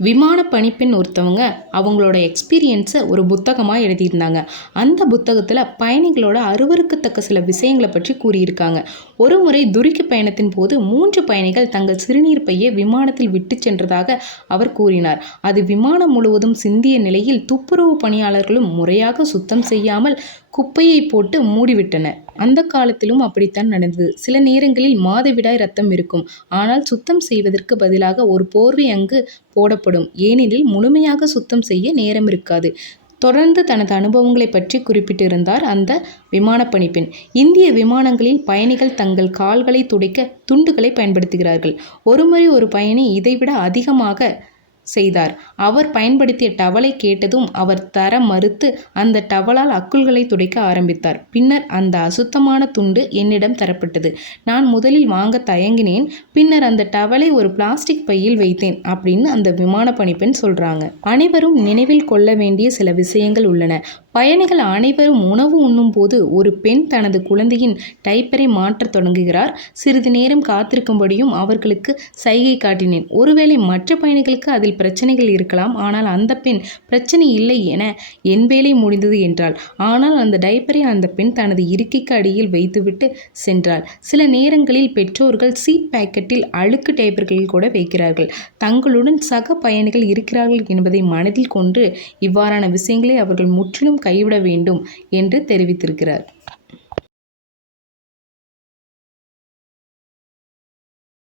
விமான பணிப்பெண் ஒருத்தவங்க அவங்களோட எக்ஸ்பீரியன்ஸை ஒரு புத்தகமாக எழுதியிருந்தாங்க. அந்த புத்தகத்தில் பயணிகளோட அருவருக்கத்தக்க சில விஷயங்களை பற்றி கூறியிருக்காங்க. ஒரு முறை துருக்கி பயணத்தின் போது 3 பயணிகள் தங்கள் சிறுநீர் பையை விமானத்தில் விட்டு சென்றதாக அவர் கூறினார். அது விமானம் முழுவதும் சிந்திய நிலையில் துப்புரவு பணியாளர்களும் முறையாக சுத்தம் செய்யாமல் குப்பையை போட்டு மூடிவிட்டனர். அந்த காலத்திலும் அப்படித்தான் நடந்தது. சில நேரங்களில் மாதவிடாய் ரத்தம் இருக்கும். ஆனால் சுத்தம் செய்வதற்கு பதிலாக ஒரு போர்வை அங்கு போடப்படும். ஏனெனில் முழுமையாக சுத்தம் செய்ய நேரம் இருக்காது. தொடர்ந்து தனது அனுபவங்களை பற்றி குறிப்பிட்டிருந்தார் அந்த விமான பணிப்பெண். இந்திய விமானங்களில் பயணிகள் தங்கள் கால்களை துடைக்க துண்டுகளை பயன்படுத்துகிறார்கள். ஒருமுறை ஒரு பயணி இதைவிட அதிகமாக செய்தார். அவர் பயன்படுத்திய டவலை கேட்டதும் அவர் தர மறுத்து அந்த டவலால் அக்குள்களை துடைக்க ஆரம்பித்தார். பின்னர் அந்த அசுத்தமான துண்டு என்னிடம் தரப்பட்டது. நான் முதலில் வாங்க தயங்கினேன். பின்னர் அந்த டவலை ஒரு பிளாஸ்டிக் பையில் வைத்தேன் அப்படின்னு அந்த விமான பணிப்பெண் சொல்றாங்க. அனைவரும் நினைவில் கொள்ள வேண்டிய சில விஷயங்கள் உள்ளன. பயணிகள் அனைவரும் உணவு உண்ணும் போது ஒரு பெண் தனது குழந்தையின் டைப்பரை மாற்றத் தொடங்குகிறார். சிறிது நேரம் காத்திருக்கும்படியும் அவர்களுக்கு சைகை காட்டினேன். ஒருவேளை மற்ற பயணிகளுக்கு அதில் பிரச்சனைகள் இருக்கலாம். ஆனால் அந்த பெண் பிரச்சனை இல்லை என என் வேலை முடிந்தது என்றாள். ஆனால் அந்த டைப்பரை அந்த பெண் தனது இருக்கைக்கு அடியில் வைத்துவிட்டு சென்றாள். சில நேரங்களில் பெற்றோர்கள் சீட் பாக்கெட்டில் அழுக்கு டைப்பர்கள் கூட வைக்கிறார்கள். தங்களுடன் சக பயணிகள் இருக்கிறார்கள் என்பதை மனதில் கொண்டு இவ்வாறான விஷயங்களை அவர்கள் முற்றிலும் கைவிட வேண்டும் என்று தெரிவித்திருக்கிறார்.